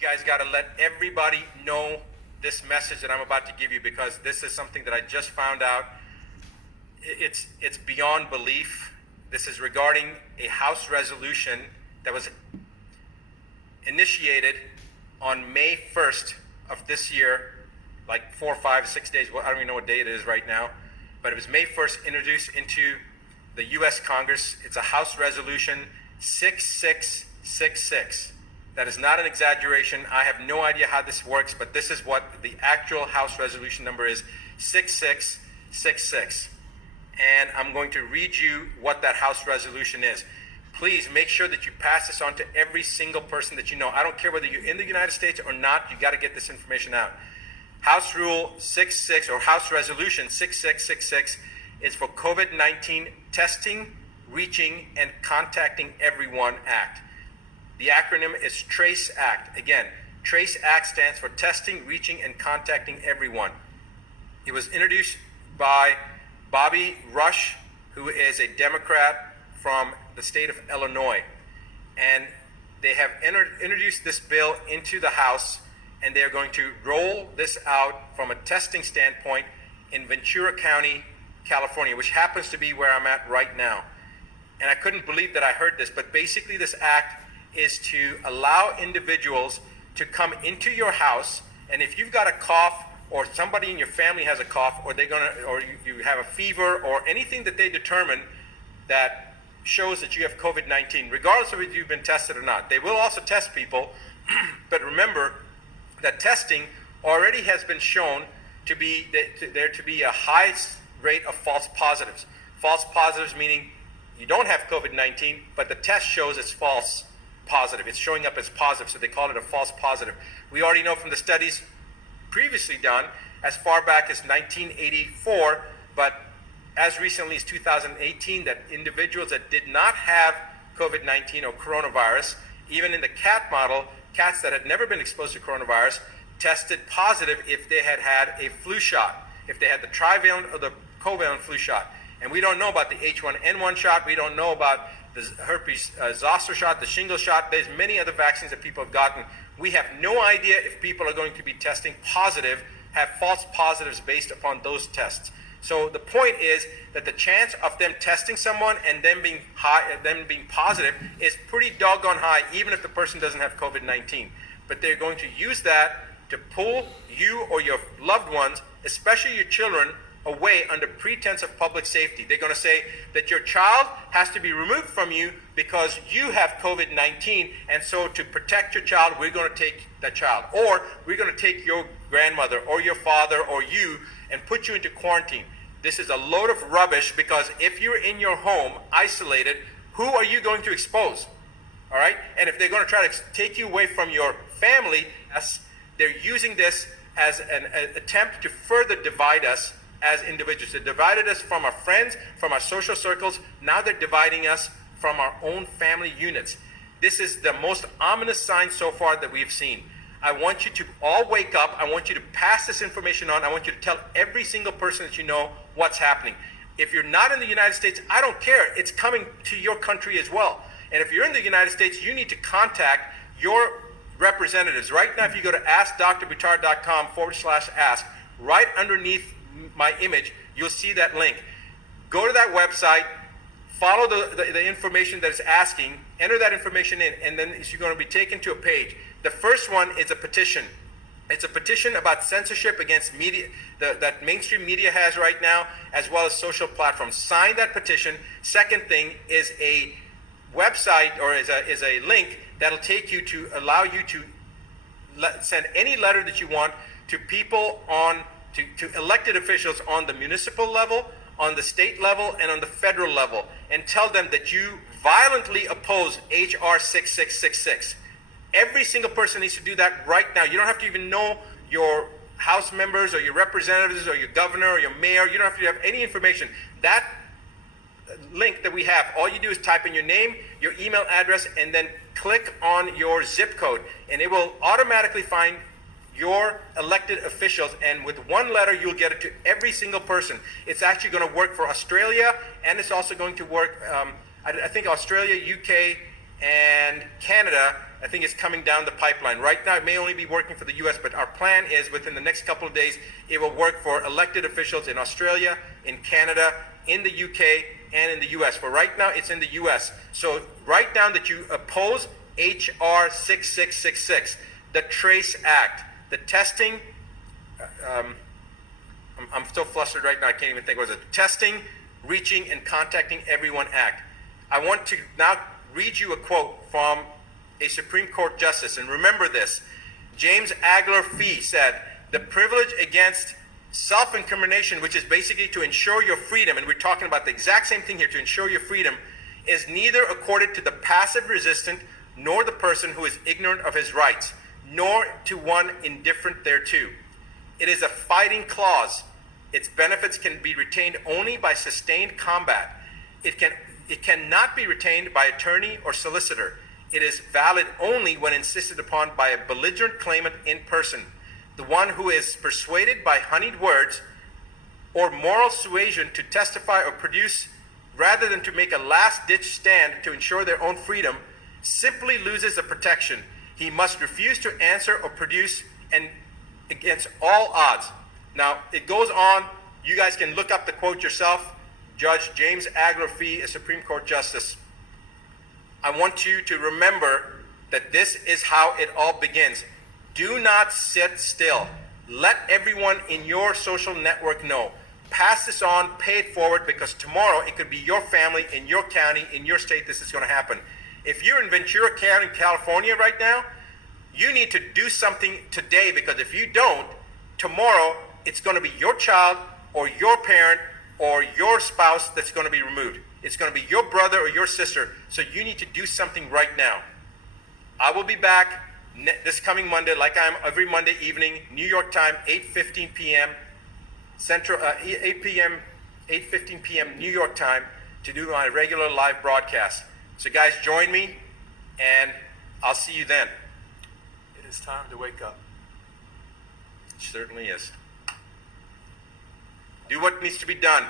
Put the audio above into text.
guys got to let everybody know this message that I'm about to give you, because this is something that I just found out. It's beyond belief. This is regarding a House resolution that was initiated on May 1st of this year, like 4, 5, 6 days. I don't even know what day it is right now, but it was May 1st, introduced into the U.S. Congress. It's a House resolution 6666. That is not an exaggeration. I have no idea how this works, but this is what the actual House resolution number is, 6666. And I'm going to read you what that House resolution is. Please make sure that you pass this on to every single person that you know. I don't care whether you're in the United States or not, you got to get this information out. House Rule 66, or House Resolution 6666, is for COVID-19 Testing, Reaching, and Contacting Everyone Act. The acronym is TRACE Act. Again, TRACE Act stands for Testing, Reaching, and Contacting Everyone. It was introduced by Bobby Rush, who is a Democrat from the state of Illinois. And they have introduced this bill into the House, and they're going to roll this out from a testing standpoint in Ventura County, California, which happens to be where I'm at right now. And I couldn't believe that I heard this, but basically this act is to allow individuals to come into your house, and if you've got a cough, or somebody in your family has a cough, or you have a fever, or anything that they determine that shows that you have COVID-19, regardless of whether you've been tested or not. They will also test people, but remember that testing already has been shown to be there to be a high rate of false positives. False positives meaning you don't have COVID-19, but the test shows it's false positive. It's showing up as positive, so they call it a false positive. We already know from the studies previously done as far back as 1984, but as recently as 2018, that individuals that did not have COVID-19 or coronavirus, even in the cat model, cats that had never been exposed to coronavirus, tested positive if they had had a flu shot, if they had the trivalent or the covalent flu shot. And we don't know about the H1N1 shot. We don't know about the herpes zoster shot, the shingles shot. There's many other vaccines that people have gotten. We have no idea if people are going to be testing positive, have false positives based upon those tests. So the point is that the chance of them testing someone and them being positive is pretty doggone high, even if the person doesn't have COVID-19. But they're going to use that to pull you or your loved ones, especially your children, away under pretense of public safety. They're going to say that your child has to be removed from you because you have COVID-19, and so to protect your child, we're going to take that child. Or we're going to take your grandmother or your father or you and put you into quarantine. This is a load of rubbish, because if you're in your home, isolated, who are you going to expose? All right? And if they're going to try to take you away from your family, they're using this as an attempt to further divide us as individuals. They divided us from our friends, from our social circles. Now they're dividing us from our own family units. This is the most ominous sign so far that we've seen. I want you to all wake up. I want you to pass this information on. I want you to tell every single person that you know what's happening. If you're not in the United States, I don't care. It's coming to your country as well. And if you're in the United States, you need to contact your representatives. Right now, if you go to askdrbuttar.com/ask, right underneath my image, you'll see that link. Go to that website, follow the information that it's asking, enter that information in, and then you're going to be taken to a page. The first one is a petition. It's a petition about censorship against media that mainstream media has right now, as well as social platforms. Sign that petition. Second thing is a website, or is a link that'll take you to allow you to send any letter that you want to people to elected officials on the municipal level, on the state level, and on the federal level, and tell them that you violently oppose H.R. 6666. Every single person needs to do that right now. You don't have to even know your House members or your representatives or your governor or your mayor. You don't have to have any information. That link that we have, all you do is type in your name, your email address, and then click on your zip code, and it will automatically find your elected officials, and with one letter you'll get it to every single person. It's actually going to work for Australia, and it's also going to work, I think Australia, UK, and Canada, I think, is coming down the pipeline. Right now, it may only be working for the US, but our plan is within the next couple of days, it will work for elected officials in Australia, in Canada, in the UK, and in the US. For right now, it's in the US. So write down that you oppose HR 6666, the TRACE Act, the testing, I'm so flustered right now, I can't even think. What was it? Testing, Reaching, and Contacting Everyone Act. I want to now read you a quote from a Supreme Court justice. And remember this, James Agler Fee said, the privilege against self-incrimination, which is basically to ensure your freedom, and we're talking about the exact same thing here, to ensure your freedom, is neither accorded to the passive resistant nor the person who is ignorant of his rights, nor to one indifferent thereto. It is a fighting clause. Its benefits can be retained only by sustained combat. It cannot be retained by attorney or solicitor. It is valid only when insisted upon by a belligerent claimant in person, the one who is persuaded by honeyed words or moral suasion to testify or produce, rather than to make a last-ditch stand to ensure their own freedom, simply loses the protection. He must refuse to answer or produce, and against all odds. Now, it goes on. You guys can look up the quote yourself. Judge James Agler Fee, a Supreme Court Justice. I want you to remember that this is how it all begins. Do not sit still. Let everyone in your social network know. Pass this on, pay it forward, because tomorrow it could be your family, in your county, in your state, this is going to happen. If you're in Ventura County, California right now, you need to do something today, because if you don't, tomorrow it's going to be your child or your parent or your spouse that's going to be removed. It's going to be your brother or your sister. So you need to do something right now. I will be back this coming Monday, like I am every Monday evening, New York time, 8:15 p.m. Central, 8:15 p.m. New York time, to do my regular live broadcast. So guys, join me, and I'll see you then. It is time to wake up. It certainly is. Do what needs to be done.